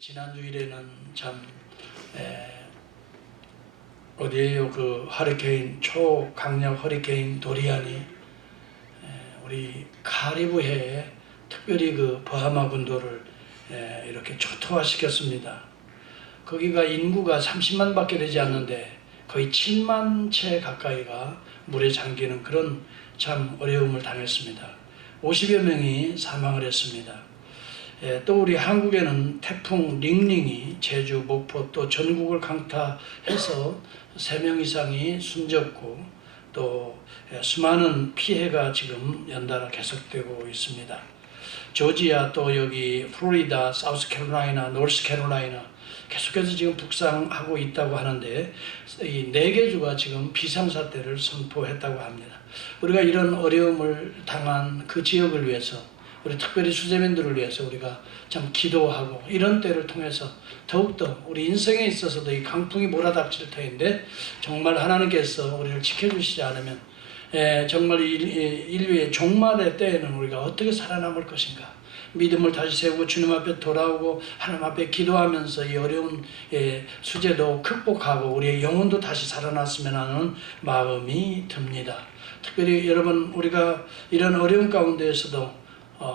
지난 주일에는 참 어디에요? 그 허리케인 초강력 허리케인 도리안이 우리 카리브해에 특별히 그 버하마 군도를 이렇게 초토화시켰습니다. 거기가 인구가 30만 밖에 되지 않는데 거의 7만 채 가까이가 물에 잠기는 그런 참 어려움을 당했습니다. 50여 명이 사망을 했습니다. 또 우리 한국에는 태풍 링링이 제주, 목포 또 전국을 강타해서 3명 이상이 숨졌고 또 수많은 피해가 지금 연달아 계속되고 있습니다. 조지아 또 여기 플로리다, 사우스캐롤라이나, 노스캐롤라이나 계속해서 지금 북상하고 있다고 하는데 이 4개 주가 지금 비상사태를 선포했다고 합니다. 우리가 이런 어려움을 당한 그 지역을 위해서 우리 특별히 수재민들을 위해서 우리가 참 기도하고 이런 때를 통해서 더욱더 우리 인생에 있어서도 이 강풍이 몰아닥칠 터인데 정말 하나님께서 우리를 지켜주시지 않으면 정말 인류의 종말의 때에는 우리가 어떻게 살아남을 것인가, 믿음을 다시 세우고 주님 앞에 돌아오고 하나님 앞에 기도하면서 이 어려운 수재도 극복하고 우리의 영혼도 다시 살아났으면 하는 마음이 듭니다. 특별히 여러분, 우리가 이런 어려운 가운데에서도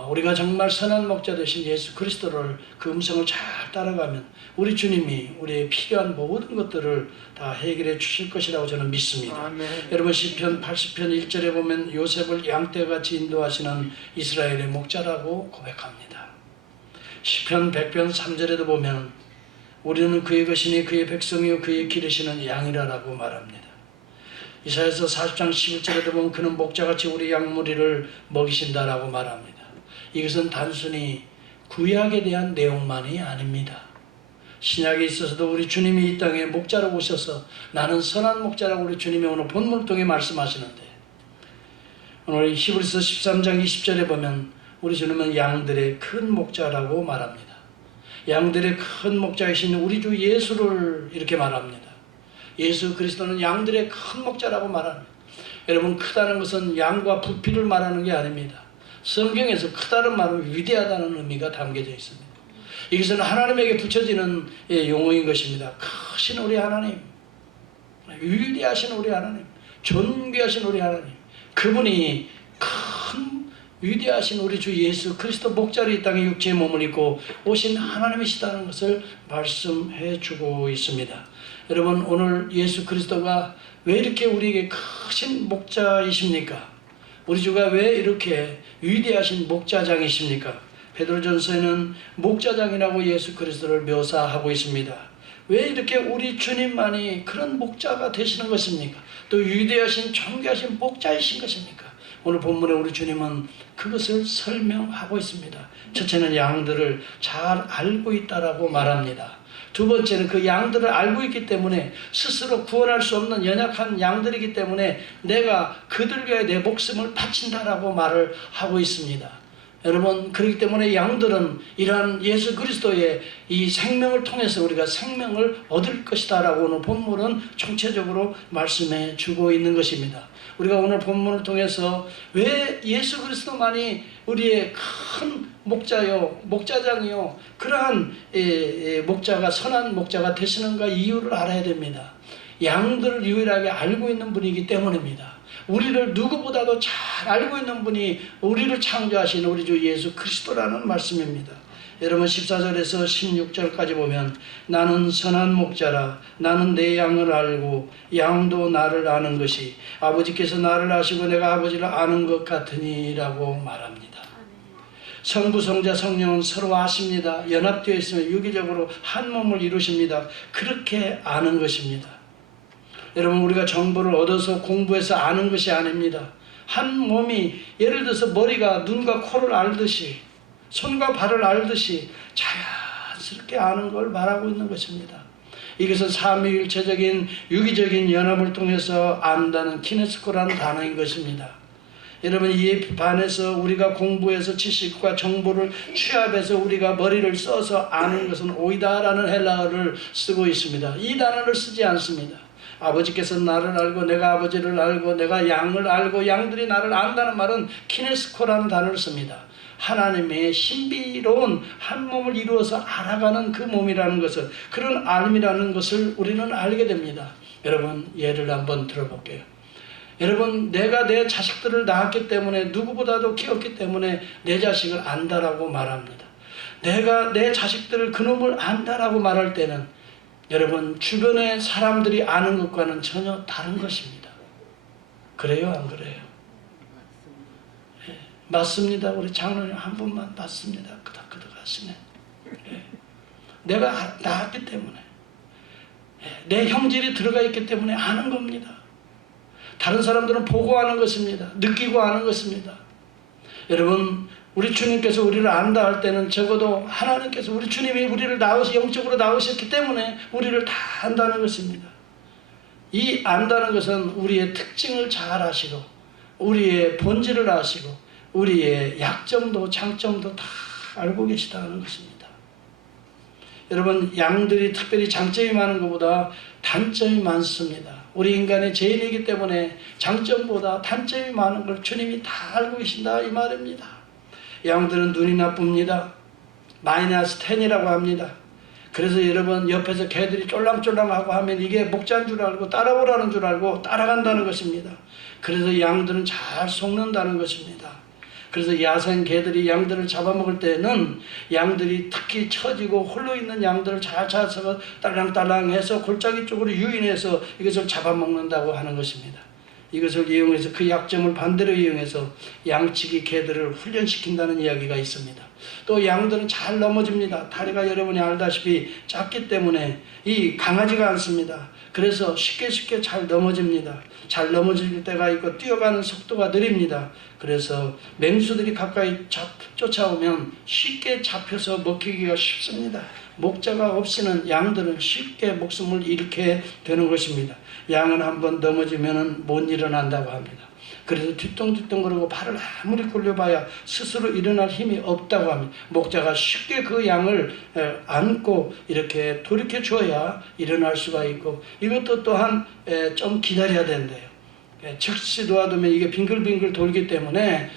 우리가 정말 선한 목자 되신 예수 그리스도를 그 음성을 잘 따라가면 우리 주님이 우리의 필요한 모든 것들을 다 해결해 주실 것이라고 저는 믿습니다. 아멘. 여러분, 시편 80편 1절에 보면 요셉을 양떼같이 인도하시는 이스라엘의 목자라고 고백합니다. 시편 100편 3절에도 보면 우리는 그의 것이니 그의 백성이요 그의 기르시는 양이라라고 말합니다. 이사야서 40장 11절에도 보면 그는 목자같이 우리 양무리를 먹이신다라고 말합니다. 이것은 단순히 구약에 대한 내용만이 아닙니다. 신약에 있어서도 우리 주님이 이 땅에 목자로 오셔서 나는 선한 목자라고 우리 주님이 오늘 본문을 통해 말씀하시는데, 오늘 히브리서 13장 20절에 보면 우리 주님은 양들의 큰 목자라고 말합니다. 양들의 큰 목자이신 우리 주 예수를 이렇게 말합니다. 예수 그리스도는 양들의 큰 목자라고 말합니다. 여러분, 크다는 것은 양과 부피를 말하는 게 아닙니다. 성경에서 크다는 말은 위대하다는 의미가 담겨져 있습니다. 이것은 하나님에게 붙여지는 용어인 것입니다. 크신 우리 하나님, 위대하신 우리 하나님, 존귀하신 우리 하나님, 그분이 큰 위대하신 우리 주 예수 그리스도 목자로 이 땅에 육체의 몸을 입고 오신 하나님이시다는 것을 말씀해 주고 있습니다. 여러분, 오늘 예수 그리스도가 왜 이렇게 우리에게 크신 목자이십니까? 우리 주가 왜 이렇게 위대하신 목자장이십니까? 베드로전서에는 목자장이라고 예수 그리스도를 묘사하고 있습니다. 왜 이렇게 우리 주님만이 그런 목자가 되시는 것입니까? 또 위대하신 존귀하신 목자이신 것입니까? 오늘 본문에 우리 주님은 그것을 설명하고 있습니다. 첫째는 양들을 잘 알고 있다라고 말합니다. 두 번째는 그 양들을 알고 있기 때문에 스스로 구원할 수 없는 연약한 양들이기 때문에 내가 그들 위해 내 목숨을 바친다라고 말을 하고 있습니다. 여러분, 그렇기 때문에 양들은 이러한 예수 그리스도의 이 생명을 통해서 우리가 생명을 얻을 것이다 라고 오늘 본문은 총체적으로 말씀해 주고 있는 것입니다. 우리가 오늘 본문을 통해서 왜 예수 그리스도만이 우리의 큰 목자요, 목자장이요, 그러한 목자가 선한 목자가 되시는가 이유를 알아야 됩니다. 양들을 유일하게 알고 있는 분이기 때문입니다. 우리를 누구보다도 잘 알고 있는 분이 우리를 창조하신 우리 주 예수 그리스도라는 말씀입니다. 여러분, 14절에서 16절까지 보면 나는 선한 목자라, 나는 내 양을 알고 양도 나를 아는 것이 아버지께서 나를 아시고 내가 아버지를 아는 것 같으니 라고 말합니다. 성부, 성자, 성령은 서로 아십니다. 연합되어 있으면 유기적으로 한 몸을 이루십니다. 그렇게 아는 것입니다. 여러분, 우리가 정보를 얻어서 공부해서 아는 것이 아닙니다. 한 몸이, 예를 들어서 머리가 눈과 코를 알듯이, 손과 발을 알듯이 자연스럽게 아는 걸 말하고 있는 것입니다. 이것은 삼위일체적인 유기적인 연합을 통해서 안다는 키네스코라는 단어인 것입니다. 여러분, 이에 반해서 우리가 공부해서 지식과 정보를 취합해서 우리가 머리를 써서 아는 것은 오이다라는 헬라어를 쓰고 있습니다. 이 단어를 쓰지 않습니다. 아버지께서 나를 알고 내가 아버지를 알고 내가 양을 알고 양들이 나를 안다는 말은 키네스코라는 단어를 씁니다. 하나님의 신비로운 한 몸을 이루어서 알아가는 그 몸이라는 것을, 그런 알미라는 것을 우리는 알게 됩니다. 여러분, 예를 한번 들어볼게요. 여러분, 내가 내 자식들을 낳았기 때문에, 누구보다도 키웠기 때문에 내 자식을 안다라고 말합니다. 내가 내 자식들을 그놈을 안다라고 말할 때는 여러분, 주변의 사람들이 아는 것과는 전혀 다른 것입니다. 그래요, 안 그래요? 예, 맞습니다. 우리 장로님 한 분만 맞습니다. 그닥그닥 하시네. 예, 내가 낳았기 때문에, 예, 내 형질이 들어가 있기 때문에 아는 겁니다. 다른 사람들은 보고 아는 것입니다. 느끼고 아는 것입니다. 여러분, 우리 주님께서 우리를 안다 할 때는 적어도 하나님께서, 우리 주님이 우리를 영적으로 낳으셨기 때문에 우리를 다 안다는 것입니다. 이 안다는 것은 우리의 특징을 잘 아시고, 우리의 본질을 아시고, 우리의 약점도 장점도 다 알고 계시다는 것입니다. 여러분, 양들이 특별히 장점이 많은 것보다 단점이 많습니다. 우리 인간의 죄인이기 때문에 장점보다 단점이 많은 걸 주님이 다 알고 계신다, 이 말입니다. 양들은 눈이 나쁩니다. 마이너스 10이라고 합니다. 그래서 여러분, 옆에서 개들이 쫄랑쫄랑하고 하면 이게 목자인 줄 알고 따라오라는 줄 알고 따라간다는 것입니다. 그래서 양들은 잘 속는다는 것입니다. 그래서 야생 개들이 양들을 잡아먹을 때는 양들이 특히 처지고 홀로 있는 양들을 잘 찾아서 딸랑딸랑해서 골짜기 쪽으로 유인해서 이것을 잡아먹는다고 하는 것입니다. 이것을 이용해서, 그 약점을 반대로 이용해서 양치기 개들을 훈련시킨다는 이야기가 있습니다. 또 양들은 잘 넘어집니다. 다리가 여러분이 알다시피 작기 때문에 이 강하지가 않습니다. 그래서 쉽게 잘 넘어집니다. 잘 넘어질 때가 있고 뛰어가는 속도가 느립니다. 그래서 맹수들이 가까이 쫓아오면 쉽게 잡혀서 먹히기가 쉽습니다. 목자가 없이는 양들은 쉽게 목숨을 잃게 되는 것입니다. 양은 한번 넘어지면 못 일어난다고 합니다. 그래서 뒤뚱뒤뚱거리고 발을 아무리 굴려봐야 스스로 일어날 힘이 없다고 합니다. 목자가 쉽게 그 양을 안고 이렇게 돌이켜 줘야 일어날 수가 있고, 이것도 또한 좀 기다려야 된대요. 즉시 놓아두면 이게 빙글빙글 돌기 때문에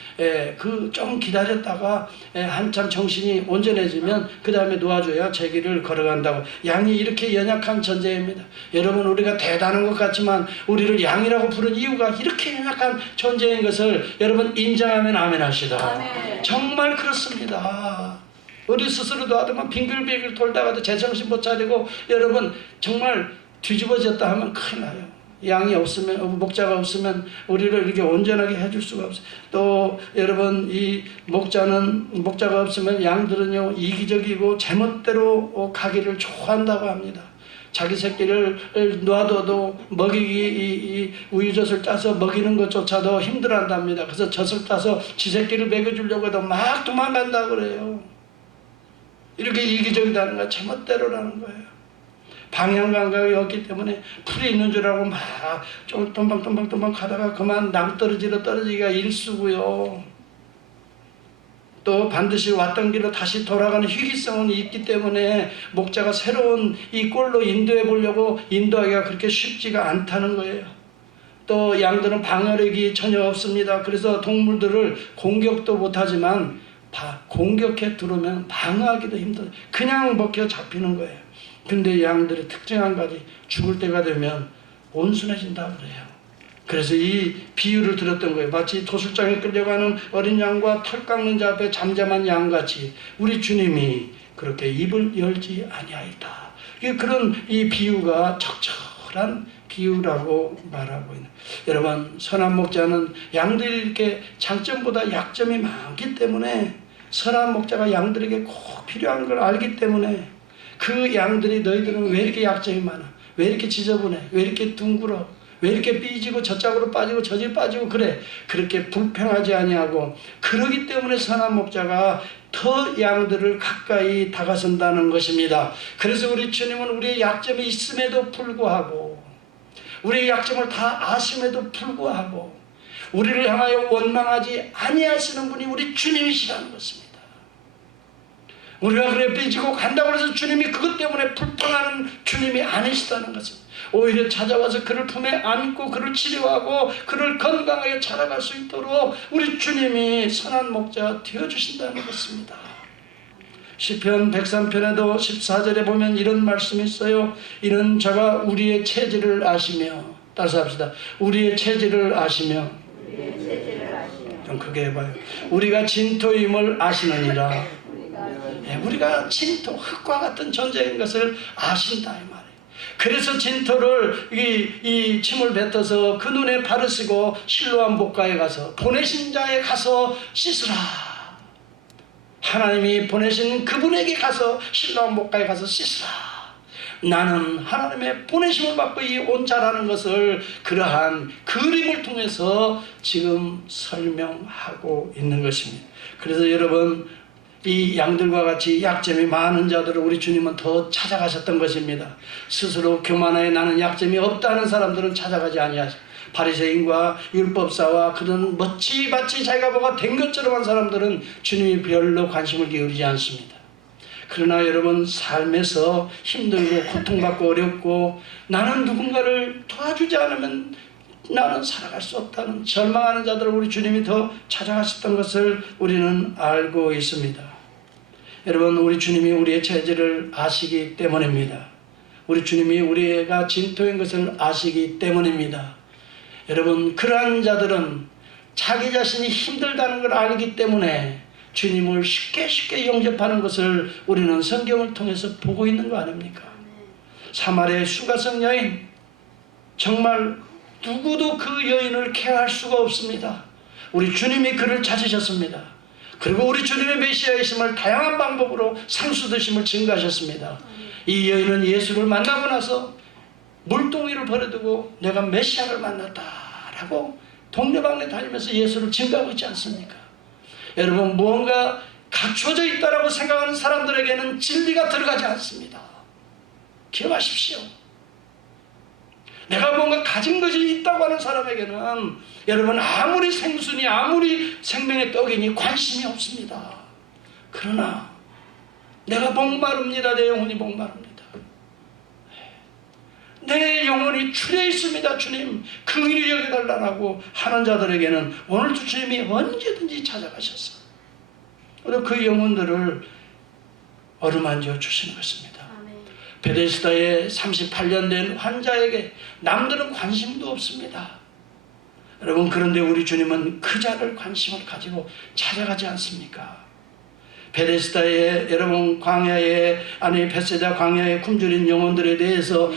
그 좀 기다렸다가 한참 정신이 온전해지면 그 다음에 놓아줘야 제 길을 걸어간다고. 양이 이렇게 연약한 존재입니다. 여러분, 우리가 대단한 것 같지만 우리를 양이라고 부른 이유가 이렇게 연약한 존재인 것을 여러분 인정하면 아멘 합시다. 아멘. 정말 그렇습니다. 우리 스스로 놓아두면 빙글빙글 돌다가도 제정신 못 차리고 여러분 정말 뒤집어졌다 하면 큰일 나요. 양이 없으면, 목자가 없으면 우리를 이렇게 온전하게 해줄 수가 없어요. 또 여러분, 이 목자가 없으면 양들은요 이기적이고 제멋대로 가기를 좋아한다고 합니다. 자기 새끼를 놔둬도 먹이기, 이 우유젖을 따서 먹이는 것조차도 힘들어한답니다. 그래서 젖을 따서 지 새끼를 먹여주려고 해도 막 도망간다 그래요. 이렇게 이기적이라는 거 제멋대로라는 거예요. 방향 감각이 없기 때문에 풀이 있는 줄 알고 막 좀 tom방tom방 가다가 그만 낭떠러지로 떨어지기가 일쑤고요. 또 반드시 왔던 길로 다시 돌아가는 희귀성은 있기 때문에 목자가 새로운 이 꼴로 인도해 보려고 인도하기가 그렇게 쉽지가 않다는 거예요. 또 양들은 방어력이 전혀 없습니다. 그래서 동물들을 공격도 못하지만 공격해 들어오면 방어하기도 힘들어요. 그냥 먹혀 잡히는 거예요. 근데 양들의 특징 한 가지, 죽을 때가 되면 온순해진다 그래요. 그래서 이 비유를 들었던 거예요. 마치 도술장에 끌려가는 어린 양과 털 깎는 자 앞에 잠잠한 양같이 우리 주님이 그렇게 입을 열지 아니하였다. 그런 이 비유가 적절한 비유라고 말하고 있는. 여러분, 선한 목자는 양들이 이렇게 장점보다 약점이 많기 때문에, 선한 목자가 양들에게 꼭 필요한 걸 알기 때문에, 그 양들이 너희들은 왜 이렇게 약점이 많아? 왜 이렇게 지저분해? 왜 이렇게 둥글어? 왜 이렇게 삐지고 저짝으로 빠지고 저질 빠지고 그래? 그렇게 불평하지 아니하고, 그러기 때문에 선한 목자가 더 양들을 가까이 다가선다는 것입니다. 그래서 우리 주님은 우리의 약점이 있음에도 불구하고, 우리의 약점을 다 아심에도 불구하고 우리를 향하여 원망하지 아니하시는 분이 우리 주님이시라는 것입니다. 우리가 그래 삐지고 간다고 해서 주님이 그것 때문에 불평하는 주님이 아니시다는 것은, 오히려 찾아와서 그를 품에 안고 그를 치료하고 그를 건강하게 자라갈 수 있도록 우리 주님이 선한 목자 되어주신다는 것입니다. 시편 103편에도 14절에 보면 이런 말씀이 있어요. 이는 저가 우리의 체질을 아시며, 따라서 합시다. 우리의 체질을 아시며, 좀 크게 해봐요. 우리가 진토임을 아시느니라. 우리가 진토, 흙과 같은 존재인 것을 아신다 이 말이에요. 그래서 진토를 이 침을 뱉어서 그 눈에 바르시고 실로암 목가에 가서 보내신 자에 가서 씻으라. 하나님이 보내신 그분에게 가서 실로암 목가에 가서 씻으라. 나는 하나님의 보내심을 받고 이 온 자라는 것을 그러한 그림을 통해서 지금 설명하고 있는 것입니다. 그래서 여러분, 이 양들과 같이 약점이 많은 자들을 우리 주님은 더 찾아가셨던 것입니다. 스스로 교만하여 나는 약점이 없다는 사람들은 찾아가지 아니하시고, 바리새인과 율법사와 그런 멋지마치 자기가 뭐가 된 것처럼 한 사람들은 주님이 별로 관심을 기울이지 않습니다. 그러나 여러분, 삶에서 힘들고 고통받고 어렵고 나는 누군가를 도와주지 않으면 나는 살아갈 수 없다는 절망하는 자들을 우리 주님이 더 찾아가셨던 것을 우리는 알고 있습니다. 여러분, 우리 주님이 우리의 체질을 아시기 때문입니다. 우리 주님이 우리가 진토인 것을 아시기 때문입니다. 여러분, 그러한 자들은 자기 자신이 힘들다는 걸 알기 때문에 주님을 쉽게 영접하는 것을 우리는 성경을 통해서 보고 있는 거 아닙니까? 사마리아의 수가성 여인, 정말 누구도 그 여인을 케어할 수가 없습니다. 우리 주님이 그를 찾으셨습니다. 그리고 우리 주님의 메시아이심을 다양한 방법으로 상수되심을 증거하셨습니다. 이 여인은 예수를 만나고 나서 물동이를 버려두고 내가 메시아를 만났다라고 동네방네 다니면서 예수를 증거하고 있지 않습니까? 여러분, 무언가 갖춰져 있다라고 생각하는 사람들에게는 진리가 들어가지 않습니다. 기억하십시오. 내가 뭔가 가진 것이 있다고 하는 사람에게는 여러분, 아무리 생순이 아무리 생명의 떡이니 관심이 없습니다. 그러나 내가 목마릅니다. 내 영혼이 목마릅니다. 내 영혼이 추려 있습니다. 주님, 긍휼히 여겨달라고 하는 자들에게는 오늘도 주님이 언제든지 찾아가셔서 그리고 그 영혼들을 어루만져 주시는 것입니다. 베데스다에 38년 된 환자에게 남들은 관심도 없습니다. 여러분, 그런데 우리 주님은 그 자를 관심을 가지고 찾아가지 않습니까? 베데스다에 여러분, 광야에 아니 벳세다 광야에 굶주린 영혼들에 대해서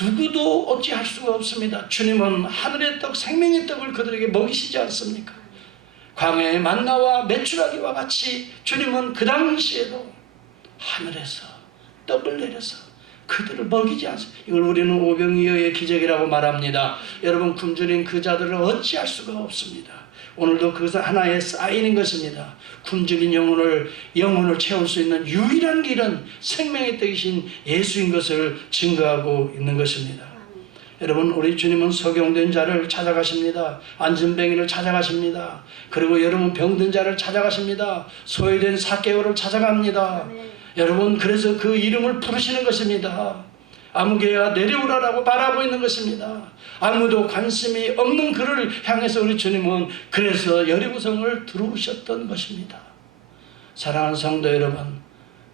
누구도 어찌할 수가 없습니다. 주님은 하늘의 떡, 생명의 떡을 그들에게 먹이시지 않습니까? 광야의 만나와 메추라기와 같이 주님은 그 당시에도 하늘에서 떡을 내려서 그들을 먹이지 않습니다. 이걸 우리는 오병이어의 기적이라고 말합니다. 여러분, 굶주린 그 자들을 어찌할 수가 없습니다. 오늘도 그것은 하나의 사인인 것입니다. 굶주린 영혼을 채울 수 있는 유일한 길은 생명의 떡이신 예수인 것을 증거하고 있는 것입니다. 여러분, 우리 주님은 소경된 자를 찾아가십니다. 안진뱅이를 찾아가십니다. 그리고 여러분, 병든 자를 찾아가십니다. 소외된 사개오를 찾아갑니다. 여러분, 그래서 그 이름을 부르시는 것입니다. 아무개야 내려오라라고 바라고 있는 것입니다. 아무도 관심이 없는 그를 향해서 우리 주님은 그래서 여리고성을 들어오셨던 것입니다. 사랑하는 성도 여러분,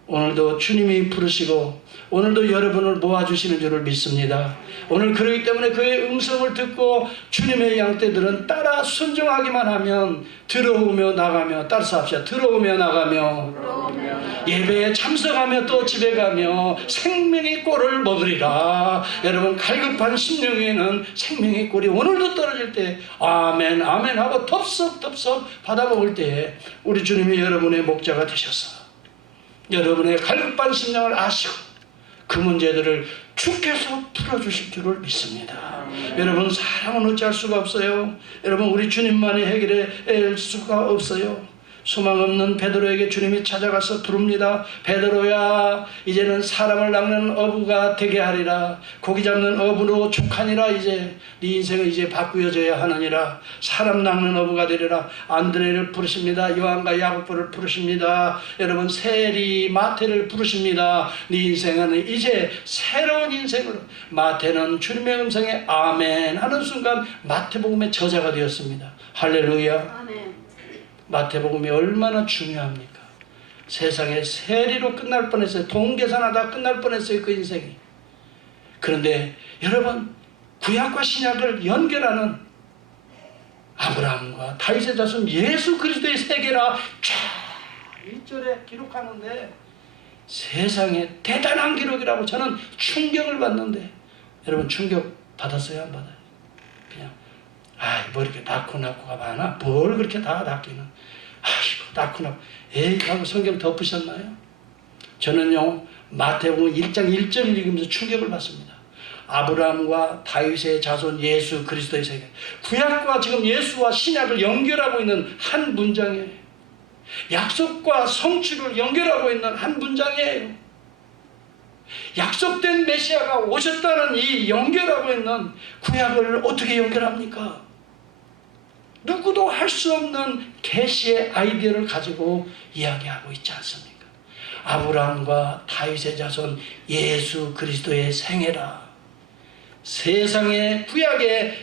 오늘도 주님이 부르시고 오늘도 여러분을 모아주시는 줄을 믿습니다. 오늘 그러기 때문에 그의 음성을 듣고 주님의 양떼들은 따라 순종하기만 하면 들어오며 나가며, 따라서 합시다. 들어오며 나가며 예배에 참석하며 또 집에 가며 생명의 꼴을 먹으리라. 여러분, 갈급한 심령에는 생명의 꼴이 오늘도 떨어질 때 아멘 아멘 하고 덥석덥석 받아먹을 때에 우리 주님이 여러분의 목자가 되셔서 여러분의 갈급한 심령을 아시고 그 문제들을 주께서 풀어주실 줄을 믿습니다. 여러분, 사람은 어찌할 수가 없어요. 여러분, 우리 주님만이 해결할 수가 없어요. 소망 없는 베드로에게 주님이 찾아가서 부릅니다. 베드로야, 이제는 사람을 낚는 어부가 되게 하리라. 고기 잡는 어부로 족하니라. 이제 네 인생은 이제 바꾸어져야 하느니라. 사람 낚는 어부가 되리라. 안드레를 부르십니다. 요한과 야고보를 부르십니다. 여러분, 세리, 마태를 부르십니다. 네 인생은 이제 새로운 인생으로. 마태는 주님의 음성에 아멘 하는 순간 마태복음의 저자가 되었습니다. 할렐루야. 아멘. 마태복음이 얼마나 중요합니까? 세상에 세리로 끝날 뻔했어요. 돈 계산하다 끝날 뻔했어요, 그 인생이. 그런데 여러분, 구약과 신약을 연결하는 아브라함과 다윗의 자손 예수 그리스도의 세계라 쫙 1절에 기록하는데 세상에 대단한 기록이라고 저는 충격을 받는데, 여러분 충격 받았어요, 안 받아요? 그냥 뭐 이렇게 낳고가 많아? 뭘 그렇게 다 낳기는. 낳고 에이 하고 성경 덮으셨나요? 저는요, 마태복음 1장 1절을 읽으면서 충격을 받습니다. 아브라함과 다윗의 자손 예수 그리스도의 세계. 구약과 지금 예수와 신약을 연결하고 있는 한 문장이에요. 약속과 성취를 연결하고 있는 한 문장이에요. 약속된 메시아가 오셨다는 이 연결하고 있는 구약을 어떻게 연결합니까? 누구도 할 수 없는 계시의 아이디어를 가지고 이야기하고 있지 않습니까? 아브라함과 다윗의 자손 예수 그리스도의 생애라. 세상의 구약의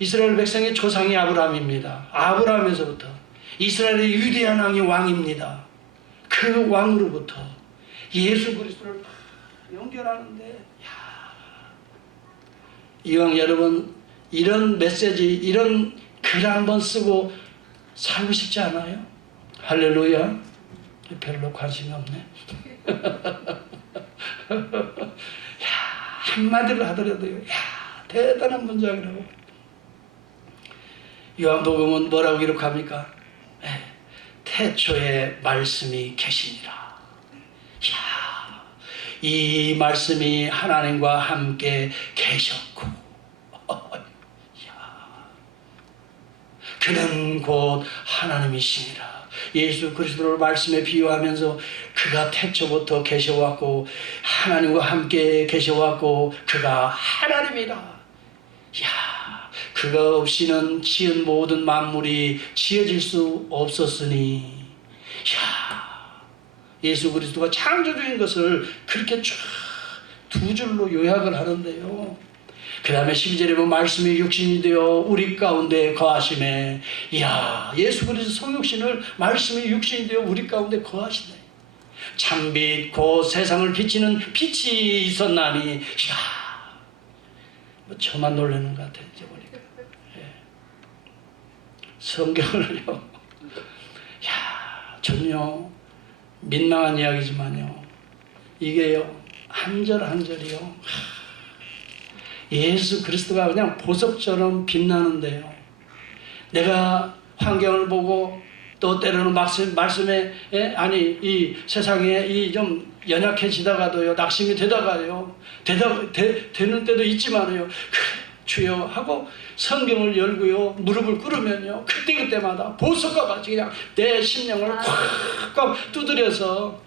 이스라엘 백성의 조상이 아브라함입니다. 아브라함에서부터 이스라엘의 위대한 왕이 왕입니다. 그 왕으로부터 예수 그리스도를 연결하는데, 이왕 여러분 이런 메시지, 이런 글 한번 쓰고 살고 싶지 않아요? 할렐루야. 별로 관심이 없네. 한마디로 하더라도요, 대단한 문장이라고. 요한복음은 뭐라고 기록합니까? 태초에 말씀이 계시니라. 이 말씀이 하나님과 함께 계셨고, 그는 곧 하나님이시니라. 예수 그리스도를 말씀에 비유하면서 그가 태초부터 계셔왔고 하나님과 함께 계셔왔고 그가 하나님이라. 그가 없이는 지은 모든 만물이 지어질 수 없었으니. 예수 그리스도가 창조주인 것을 그렇게 쫙 두 줄로 요약을 하는데요. 그 다음에 12절에 보면 말씀이 육신이 되어 우리 가운데 거하시매. 예수 그리스도 성육신을 말씀이 육신이 되어 우리 가운데 거하시네. 참빛 곧 세상을 비치는 빛이 있었나니. 저만 놀라는 것 같아요, 이제 보니까. 성경을요, 전요 민망한 이야기지만요, 이게요 한 절 한 절이요, 예수 그리스도가 그냥 보석처럼 빛나는데요, 내가 환경을 보고 또 때로는 말씀에 이 세상에 이 좀 연약해지다가도요, 낙심이 되다가요, 되는 때도 있지만요, 주여 하고 성경을 열고요, 무릎을 꿇으면요, 그때마다 보석과 같이 그냥 내 심령을 콱콱 두드려서,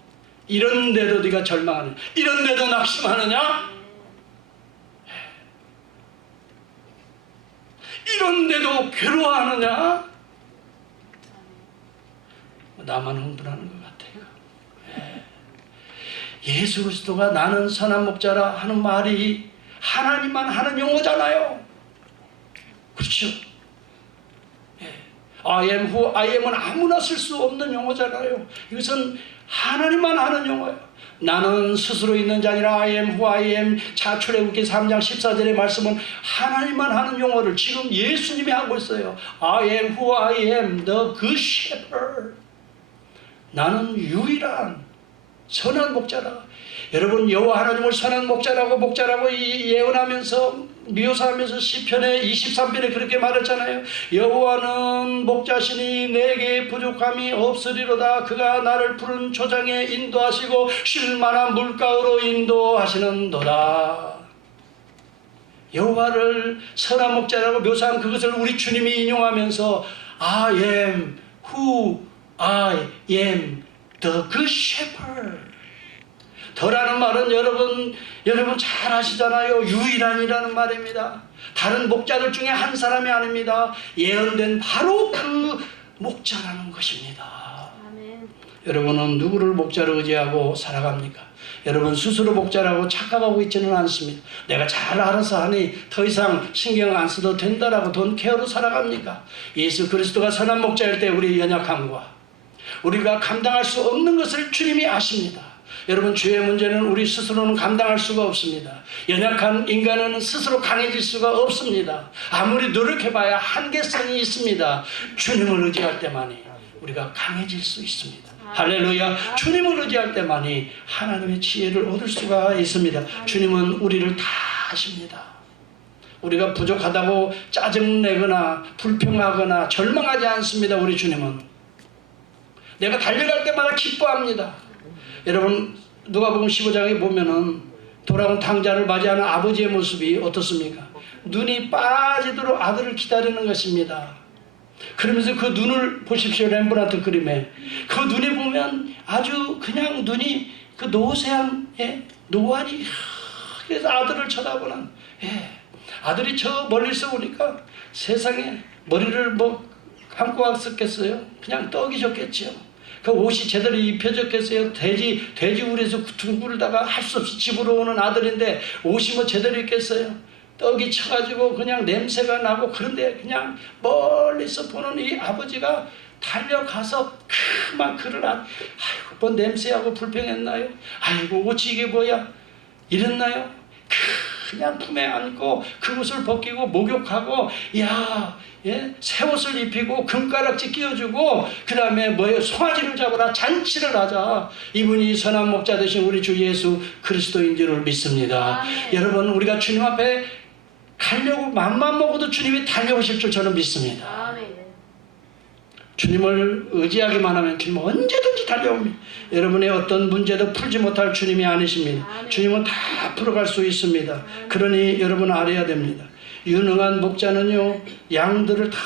이런데도 네가 절망하느냐, 이런데도 낙심하느냐, 이런데도 괴로워하느냐. 나만 흥분하는 것 같아요. 예수 그리스도가 나는 선한 목자라 하는 말이 하나님만 하는 용어잖아요. 그렇죠? I am who I am은 아무나 쓸 수 없는 용어잖아요. 이것은 하나님만 하는 용어예요. 나는 스스로 있는 자 아니라 I am who I am. 출애굽기 3장 14절의 말씀은 하나님만 하는 용어를 지금 예수님이 하고 있어요. I am who I am, the good shepherd. 나는 유일한 선한 목자라. 여러분, 여호와 하나님을 선한 목자라고 예언하면서 묘사하면서 시편의 23편에 그렇게 말했잖아요. 여호와는 목자시니 내게 부족함이 없으리로다. 그가 나를 푸른 초장에 인도하시고 쉴 만한 물가로 인도하시는도다. 여호와를 선한 목자라고 묘사한 그것을 우리 주님이 인용하면서 I am who I am the good shepherd. 더라는 말은 여러분 잘 아시잖아요. 유일한이라는 말입니다. 다른 목자들 중에 한 사람이 아닙니다. 예언된 바로 그 목자라는 것입니다. 아멘. 여러분은 누구를 목자로 의지하고 살아갑니까? 여러분 스스로 목자라고 착각하고 있지는 않습니다. 내가 잘 알아서 하니 더 이상 신경 안 써도 된다라고 돈 케어로 살아갑니까? 예수 그리스도가 선한 목자일 때 우리의 연약함과 우리가 감당할 수 없는 것을 주님이 아십니다. 여러분 죄의 문제는 우리 스스로는 감당할 수가 없습니다. 연약한 인간은 스스로 강해질 수가 없습니다. 아무리 노력해봐야 한계성이 있습니다. 주님을 의지할 때만이 우리가 강해질 수 있습니다. 할렐루야. 주님을 의지할 때만이 하나님의 지혜를 얻을 수가 있습니다. 주님은 우리를 다 아십니다. 우리가 부족하다고 짜증내거나 불평하거나 절망하지 않습니다. 우리 주님은 내가 달려갈 때마다 기뻐합니다. 여러분 누가복음 15장에 보면은 돌아온 탕자를 맞이하는 아버지의 모습이 어떻습니까? 눈이 빠지도록 아들을 기다리는 것입니다. 그러면서 그 눈을 보십시오. 렘브란트 그림에 그 눈에 보면 아주 그냥 눈이 그 노세한 노안이 그래서 아들을 쳐다보는 아들이 저 멀리서 오니까 세상에 머리를 뭐 감고 왔었겠어요? 그냥 떡이졌겠죠. 그 옷이 제대로 입혀졌겠어요? 돼지 우리에서 둥글다가 할 수 없이 집으로 오는 아들인데 옷이 뭐 제대로 있겠어요? 떡이 쳐가지고 그냥 냄새가 나고 그런데 그냥 멀리서 보는 이 아버지가 달려가서 그만 그를 아이고 뭐 냄새하고 불평했나요? 아이고 옷이 이게 뭐야? 이랬나요? 그냥 품에 안고 그 옷을 벗기고 목욕하고 새 옷을 입히고 금가락지 끼워주고 그 다음에 뭐예요? 송아지를 잡으라 잔치를 하자. 이분이 선한 목자 되신 우리 주 예수 그리스도인 줄을 믿습니다. 여러분 우리가 주님 앞에 가려고 맘만 먹어도 주님이 달려오실 줄 저는 믿습니다. 주님을 의지하기만 하면 주님은 언제든지 달려옵니다. 여러분의 어떤 문제도 풀지 못할 주님이 아니십니다. 주님은 다 풀어갈 수 있습니다. 그러니 여러분 알아야 됩니다. 유능한 목자는요 양들을 다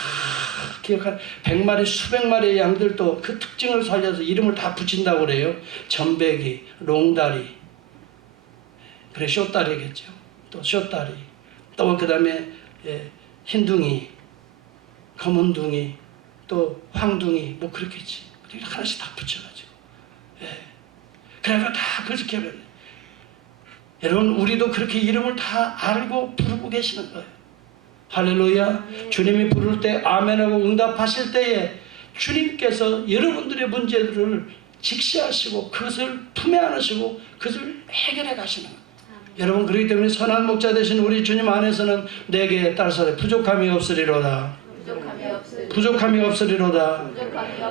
기억한 100마리 수백 마리의 양들도 그 특징을 살려서 이름을 다 붙인다고 그래요. 전배기, 롱다리, 그래 쇼다리겠죠. 또 쇼다리, 또 그 다음에 흰둥이, 검은둥이, 또 황둥이 뭐 그렇겠지. 하나씩 다 붙여가지고 그래서 다 그렇게 하면 여러분 우리도 그렇게 이름을 다 알고 부르고 계시는 거예요. 할렐루야. 주님이 부를 때 아멘하고 응답하실 때에 주님께서 여러분들의 문제들을 직시하시고 그것을 품에 안으시고 그것을 해결해 가시는 거예요. 여러분 그렇기 때문에 선한 목자 되신 우리 주님 안에서는 내게 딸살에 부족함이 없으리로다. 부족함이 없으리로다.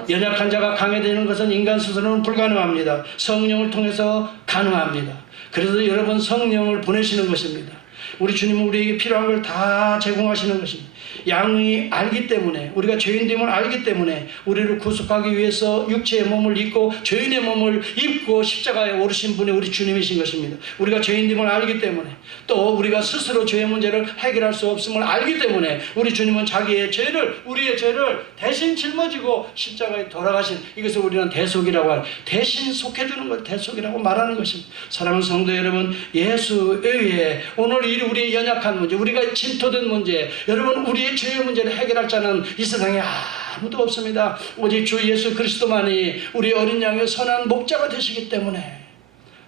연약한 자가 강해지는 것은 인간 스스로는 불가능합니다. 성령을 통해서 가능합니다. 그래서 여러분 성령을 보내시는 것입니다. 우리 주님은 우리에게 필요한 걸 다 제공하시는 것입니다. 양이 알기 때문에 우리가 죄인됨을 알기 때문에 우리를 구속하기 위해서 육체의 몸을 입고 죄인의 몸을 입고 십자가에 오르신 분이 우리 주님이신 것입니다. 우리가 죄인됨을 알기 때문에 또 우리가 스스로 죄의 문제를 해결할 수 없음을 알기 때문에 우리 주님은 자기의 죄를 우리의 죄를 대신 짊어지고 십자가에 돌아가신 이것을 우리는 대속이라고 하는 대신 속해주는 걸 대속이라고 말하는 것입니다. 사랑하는 성도 여러분 예수 외에 오늘 우리의 연약한 문제 우리가 침토된 문제 여러분 우리의 죄의 문제를 해결할 자는 이 세상에 아무도 없습니다. 오직 주 예수 그리스도만이 우리 어린 양의 선한 목자가 되시기 때문에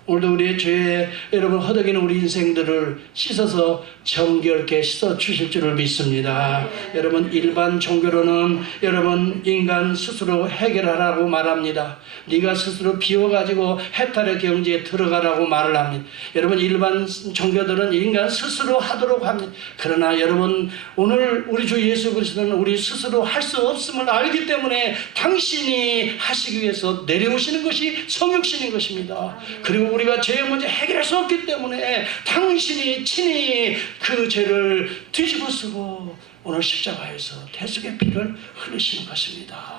오늘도 우리의 죄에 여러분 허덕이는 우리 인생들을 씻어서 정결케 씻어주실 줄을 믿습니다. 여러분 일반 종교로는 여러분 인간 스스로 해결하라고 말합니다. 네가 스스로 비워가지고 해탈의 경지에 들어가라고 말을 합니다. 여러분 일반 종교들은 인간 스스로 하도록 합니다. 그러나 여러분 오늘 우리 주 예수 그리스도는 우리 스스로 할 수 없음을 알기 때문에 당신이 하시기 위해서 내려오시는 것이 성육신인 것입니다. 그리고 우리가 죄의 문제 해결할 수 없기 때문에 당신이 친히 그 죄를 뒤집어쓰고 오늘 십자가에서 대속의 피를 흘리시는 것입니다.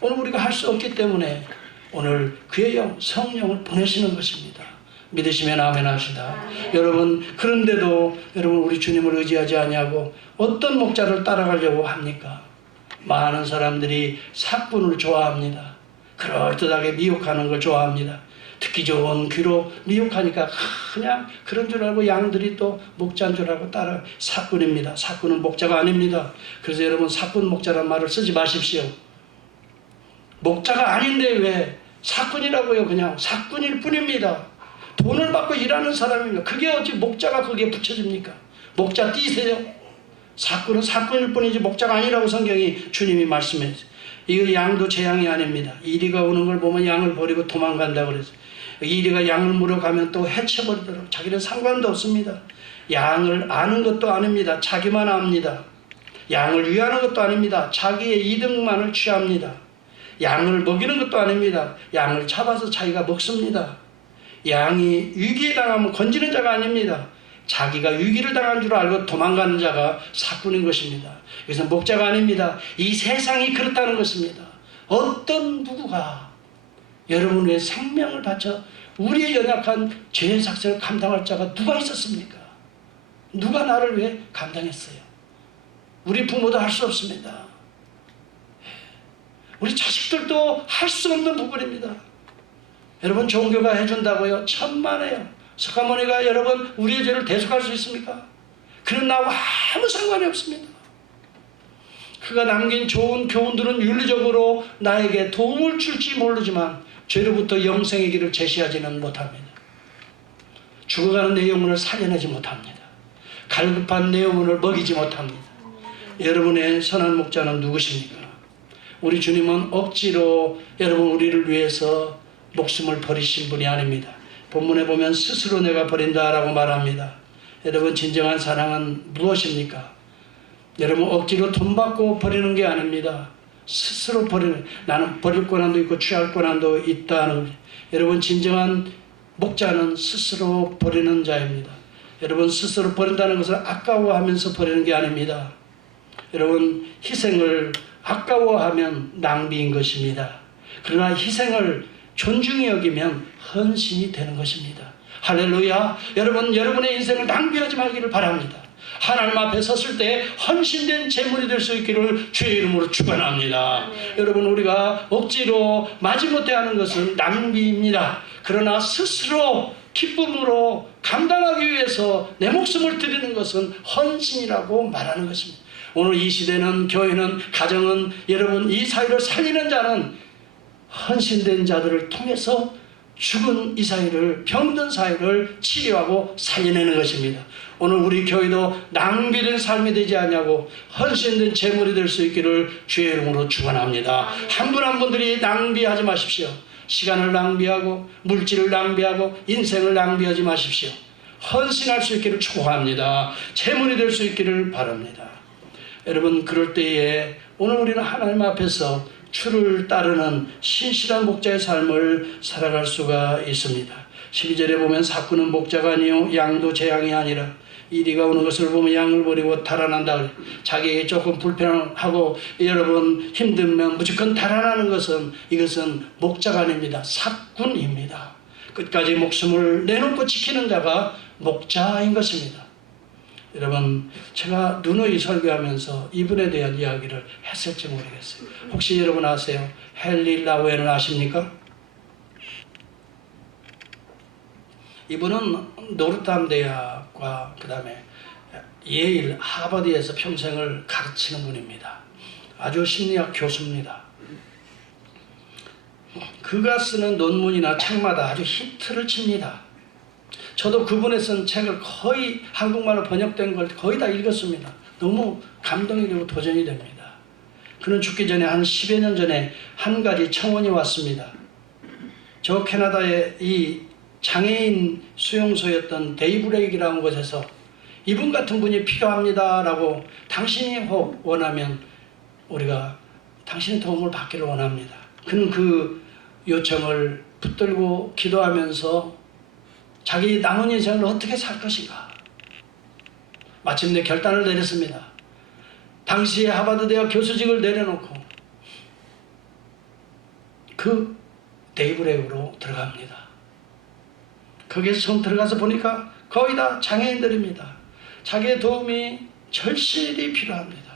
오늘 우리가 할 수 없기 때문에 오늘 그의 영 성령을 보내시는 것입니다. 믿으시면 아멘 합시다. 여러분 그런데도 여러분 우리 주님을 의지하지 아니하고 어떤 목자를 따라가려고 합니까? 많은 사람들이 사꾼을 좋아합니다. 그럴듯하게 미혹하는 걸 좋아합니다. 듣기 좋은 귀로 미혹하니까 그냥 그런 줄 알고 양들이 또 목자인 줄 알고 따라. 사꾼입니다. 사꾼은 목자가 아닙니다. 그래서 여러분 사꾼 목자란 말을 쓰지 마십시오. 목자가 아닌데 왜 사꾼이라고요? 그냥 사꾼일 뿐입니다. 돈을 받고 일하는 사람입니다. 그게 어찌 목자가 거기에 붙여집니까? 목자 띄세요. 사꾼은 사꾼일 뿐이지 목자가 아니라고 성경이 주님이 말씀했어요. 이거 양도 재앙이 아닙니다. 이리가 오는 걸 보면 양을 버리고 도망간다고 그랬어요. 이리가 양을 물어가면 또 해쳐버리도록. 자기는 상관도 없습니다. 양을 아는 것도 아닙니다. 자기만 압니다. 양을 위하는 것도 아닙니다. 자기의 이득만을 취합니다. 양을 먹이는 것도 아닙니다. 양을 잡아서 자기가 먹습니다. 양이 위기에 당하면 건지는 자가 아닙니다. 자기가 위기를 당한 줄 알고 도망가는 자가 사꾼인 것입니다. 그래서 목자가 아닙니다. 이 세상이 그렇다는 것입니다. 어떤 누구가 여러분의 생명을 바쳐 우리의 연약한 죄의 삭세를 감당할 자가 누가 있었습니까? 누가 나를 왜 감당했어요? 우리 부모도 할 수 없습니다. 우리 자식들도 할 수 없는 부분입니다. 여러분 종교가 해준다고요? 천만에요. 석가모니가 여러분 우리의 죄를 대속할 수 있습니까? 그는 나와 아무 상관이 없습니다. 그가 남긴 좋은 교훈들은 윤리적으로 나에게 도움을 줄지 모르지만 죄로부터 영생의 길을 제시하지는 못합니다. 죽어가는 내 영혼을 살려내지 못합니다. 갈급한 내 영혼을 먹이지 못합니다. 여러분의 선한 목자는 누구십니까? 우리 주님은 억지로 여러분 우리를 위해서 목숨을 버리신 분이 아닙니다. 본문에 보면 스스로 내가 버린다라고 말합니다. 여러분 진정한 사랑은 무엇입니까? 여러분 억지로 돈 받고 버리는 게 아닙니다. 스스로 버리는, 나는 버릴 권한도 있고 취할 권한도 있다는. 여러분 진정한 목자는 스스로 버리는 자입니다. 여러분 스스로 버린다는 것을 아까워하면서 버리는 게 아닙니다. 여러분 희생을 아까워하면 낭비인 것입니다. 그러나 희생을 존중히 여기면 헌신이 되는 것입니다. 할렐루야. 여러분 여러분의 인생을 낭비하지 말기를 바랍니다. 하나님 앞에 섰을 때 헌신된 제물이 될 수 있기를 주의 이름으로 축원합니다. 여러분 우리가 억지로 마지못해 하는 것은 낭비입니다. 그러나 스스로 기쁨으로 감당하기 위해서 내 목숨을 드리는 것은 헌신이라고 말하는 것입니다. 오늘 이 시대는 교회는 가정은 여러분 이 사회를 살리는 자는 헌신된 자들을 통해서 죽은 이 사회를 병든 사회를 치료하고 살려내는 것입니다. 오늘 우리 교회도 낭비된 삶이 되지 않냐고 헌신된 제물이 될 수 있기를 주의 이름으로 축원합니다. 한 분 한 분들이 낭비하지 마십시오. 시간을 낭비하고 물질을 낭비하고 인생을 낭비하지 마십시오. 헌신할 수 있기를 축복합니다. 제물이 될 수 있기를 바랍니다. 여러분 그럴 때에 오늘 우리는 하나님 앞에서 주를 따르는 신실한 목자의 삶을 살아갈 수가 있습니다. 12절에 보면 사꾼은 목자가 아니요 양도 재앙이 아니라 이리가 오는 것을 보면 양을 버리고 달아난다. 자기에게 조금 불편하고 여러분 힘들면 무조건 달아나는 것은 이것은 목자가 아닙니다. 사꾼입니다. 끝까지 목숨을 내놓고 지키는 자가 목자인 것입니다. 여러분 제가 누누이 설교하면서 이분에 대한 이야기를 했을지 모르겠어요. 혹시 여러분 아세요? 헨리 라우엔을 아십니까? 이분은 노르탐 대학과 그 다음에 예일, 하버드에서 평생을 가르치는 분입니다. 아주 심리학 교수입니다. 그가 쓰는 논문이나 책마다 아주 히트를 칩니다. 저도 그분의 쓴 책을 거의 한국말로 번역된 걸 거의 다 읽었습니다. 너무 감동이 되고 도전이 됩니다. 그는 죽기 전에 한 10여 년 전에 한 가지 청원이 왔습니다. 저 캐나다의 이 장애인 수용소였던 데이브레이크라는 곳에서 이분 같은 분이 필요합니다라고 당신이 혹 원하면 우리가 당신의 도움을 받기를 원합니다. 그는 그 요청을 붙들고 기도하면서 자기 남은 인생을 어떻게 살 것인가 마침내 결단을 내렸습니다. 당시에 하버드 대학 교수직을 내려놓고 그 데이브레이크로 들어갑니다. 거기에서 처음 들어가서 보니까 거의 다 장애인들입니다. 자기의 도움이 절실히 필요합니다.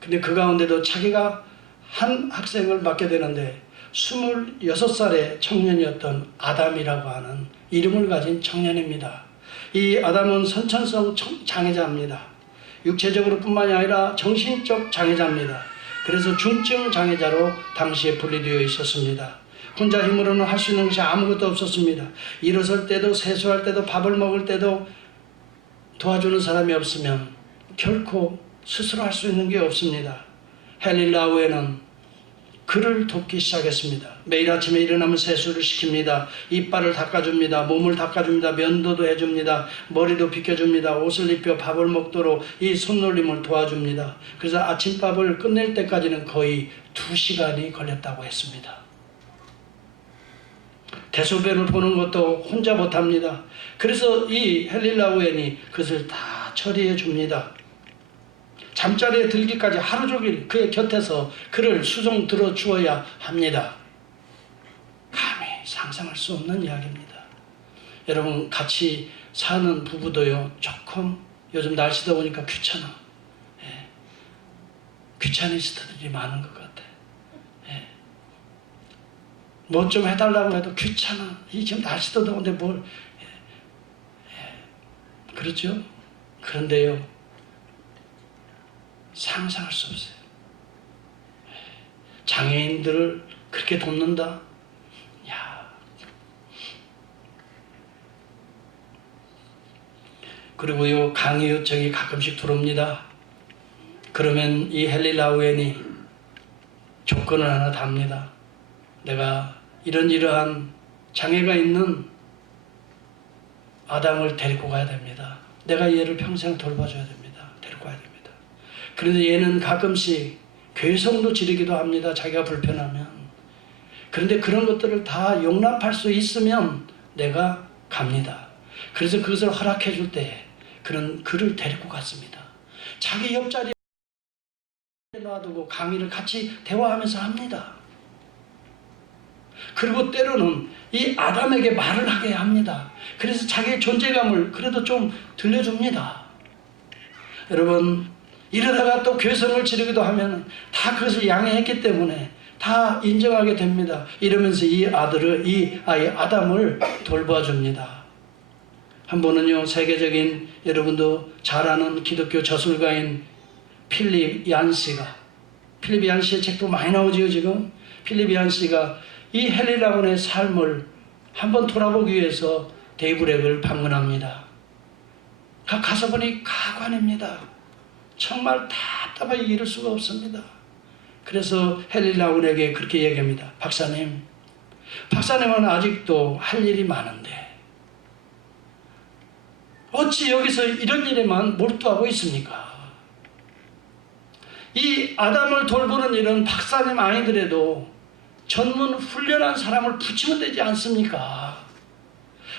근데 그 가운데도 자기가 한 학생을 맡게 되는데 26살의 청년이었던 아담이라고 하는 이름을 가진 청년입니다. 이 아담은 선천성 장애자입니다. 육체적으로 뿐만이 아니라 정신적 장애자입니다. 그래서 중증 장애자로 당시에 분리되어 있었습니다. 혼자 힘으로는 할 수 있는 것이 아무것도 없었습니다. 일어설 때도 세수할 때도 밥을 먹을 때도 도와주는 사람이 없으면 결코 스스로 할 수 있는 게 없습니다. 헨리 라우에는 그를 돕기 시작했습니다. 매일 아침에 일어나면 세수를 시킵니다. 이빨을 닦아줍니다. 몸을 닦아줍니다. 면도도 해줍니다. 머리도 빗겨줍니다. 옷을 입혀 밥을 먹도록 이 손놀림을 도와줍니다. 그래서 아침밥을 끝낼 때까지는 거의 2시간이 걸렸다고 했습니다. 대소변을 보는 것도 혼자 못합니다. 그래서 이 헨리 라우엔이 그것을 다 처리해 줍니다. 잠자리에 들기까지 하루 종일 그의 곁에서 그를 수종 들어주어야 합니다. 감히 상상할 수 없는 이야기입니다. 여러분, 같이 사는 부부도요, 조금 요즘 날씨 더우니까 귀찮아. 예. 귀차니스트들이 많은 것 같아. 예. 뭐 좀 해달라고 해도 귀찮아. 이 지금 날씨도 더운데 뭘. 예. 그렇죠? 그런데요, 상상할 수 없어요. 장애인들을 그렇게 돕는다? 야. 그리고요, 강의 요청이 가끔씩 들어옵니다. 그러면 이 헨리 라우엔이 조건을 하나 답니다. 내가 이러한 장애가 있는 아담을 데리고 가야 됩니다. 내가 얘를 평생 돌봐줘야 됩니다. 데리고 가야 됩니다. 그런데 얘는 가끔씩 괴성도 지르기도 합니다. 자기가 불편하면. 그런데 그런 것들을 다 용납할 수 있으면 내가 갑니다. 그래서 그것을 허락해 줄 때 그는 그를 데리고 갔습니다. 자기 옆자리에 놔두고 강의를 같이 대화하면서 합니다. 그리고 때로는 이 아담에게 말을 하게 합니다. 그래서 자기의 존재감을 그래도 좀 들려줍니다. 여러분, 이러다가 또 괴성을 지르기도 하면 다 그것을 양해했기 때문에 다 인정하게 됩니다. 이러면서 이 아이 아담을 돌봐줍니다. 한 번은요, 세계적인 여러분도 잘 아는 기독교 저술가인 필립 얀시의 책도 많이 나오지요, 지금. 필립 얀시가 이 헨리 라우엔의 삶을 한번 돌아보기 위해서 데이브렉을 방문합니다. 가서 보니 가관입니다. 정말 답답하게 이룰 수가 없습니다. 그래서 헨리 라우엔에게 그렇게 얘기합니다. 박사님은 아직도 할 일이 많은데 어찌 여기서 이런 일에만 몰두하고 있습니까? 이 아담을 돌보는 일은 박사님 아니더라도 전문 훈련한 사람을 붙이면 되지 않습니까?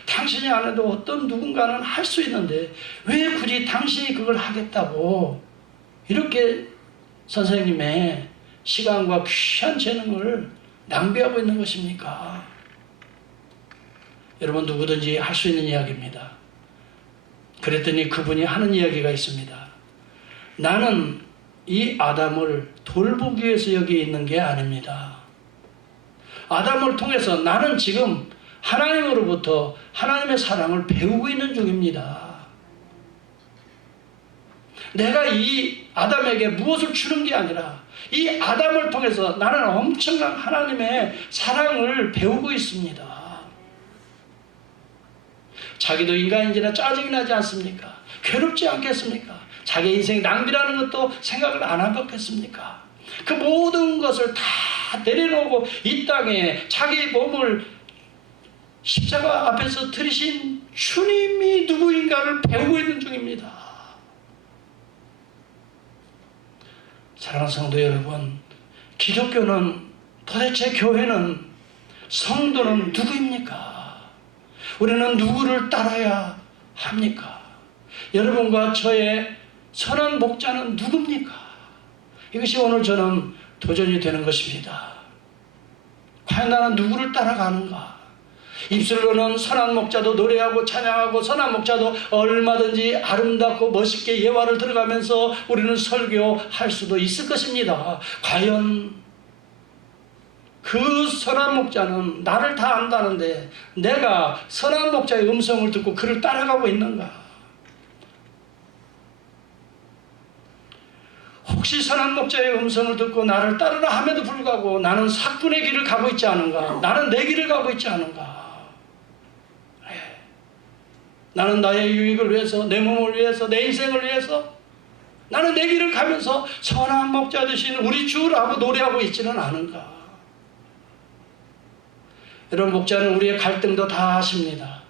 당신이 안 해도 어떤 누군가는 할 수 있는데 왜 굳이 당신이 그걸 하겠다고 이렇게 선생님의 시간과 귀한 재능을 낭비하고 있는 것입니까? 여러분, 누구든지 할 수 있는 이야기입니다. 그랬더니 그분이 하는 이야기가 있습니다. 나는 이 아담을 돌보기 위해서 여기 있는 게 아닙니다. 아담을 통해서 나는 지금 하나님으로부터 하나님의 사랑을 배우고 있는 중입니다. 내가 이 아담에게 무엇을 주는 게 아니라 이 아담을 통해서 나는 엄청난 하나님의 사랑을 배우고 있습니다. 자기도 인간인지라 짜증이 나지 않습니까? 괴롭지 않겠습니까? 자기 인생 낭비라는 것도 생각을 안 하겠습니까? 그 모든 것을 다 내려놓고 이 땅에 자기 몸을 십자가 앞에서 들이신 주님이 누구인가를 배우고 있는 중입니다. 사랑하는 성도 여러분, 기독교는 도대체 교회는 성도는 누구입니까? 우리는 누구를 따라야 합니까? 여러분과 저의 선한 목자는 누굽니까? 이것이 오늘 저는 도전이 되는 것입니다. 과연 나는 누구를 따라가는가? 입술로는 선한 목자도 노래하고 찬양하고 선한 목자도 얼마든지 아름답고 멋있게 예화를 들어가면서 우리는 설교할 수도 있을 것입니다. 과연 그 선한 목자는 나를 다 안다는데 내가 선한 목자의 음성을 듣고 그를 따라가고 있는가? 혹시 선한 목자의 음성을 듣고 나를 따르라 함에도 불구하고 나는 사꾼의 길을 가고 있지 않은가? 나는 내 길을 가고 있지 않은가? 나는 나의 유익을 위해서, 내 몸을 위해서, 내 인생을 위해서 나는 내 길을 가면서 선한 목자 되신 우리 주라고 노래하고 있지는 않은가? 여러분, 목자는 우리의 갈등도 다 아십니다.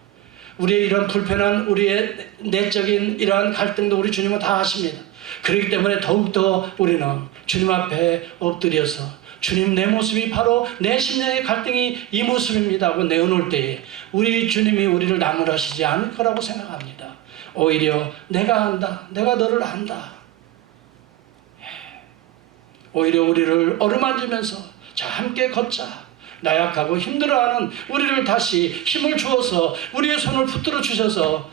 우리의 이런 불편한 우리의 내적인 이러한 갈등도 우리 주님은 다 아십니다. 그렇기 때문에 더욱더 우리는 주님 앞에 엎드려서 주님, 내 모습이 바로 내 심령의 갈등이 이 모습입니다 하고 내어놓을 때에 우리 주님이 우리를 나무라시지 않을 거라고 생각합니다. 오히려 내가 안다, 내가 너를 안다. 오히려 우리를 어루만지면서 자, 함께 걷자. 나약하고 힘들어하는 우리를 다시 힘을 주어서 우리의 손을 붙들어 주셔서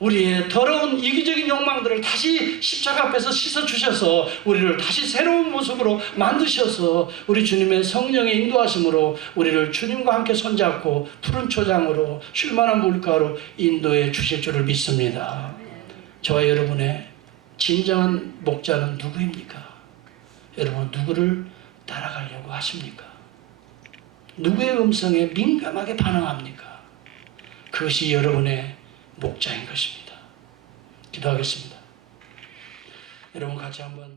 우리의 더러운 이기적인 욕망들을 다시 십자가 앞에서 씻어주셔서 우리를 다시 새로운 모습으로 만드셔서 우리 주님의 성령의 인도하심으로 우리를 주님과 함께 손잡고 푸른 초장으로 쉴만한 물가로 인도해 주실 줄을 믿습니다. 저와 여러분의 진정한 목자는 누구입니까? 여러분, 누구를 따라가려고 하십니까? 누구의 음성에 민감하게 반응합니까? 그것이 여러분의 목자인 것입니다. 기도하겠습니다. 여러분 같이 한번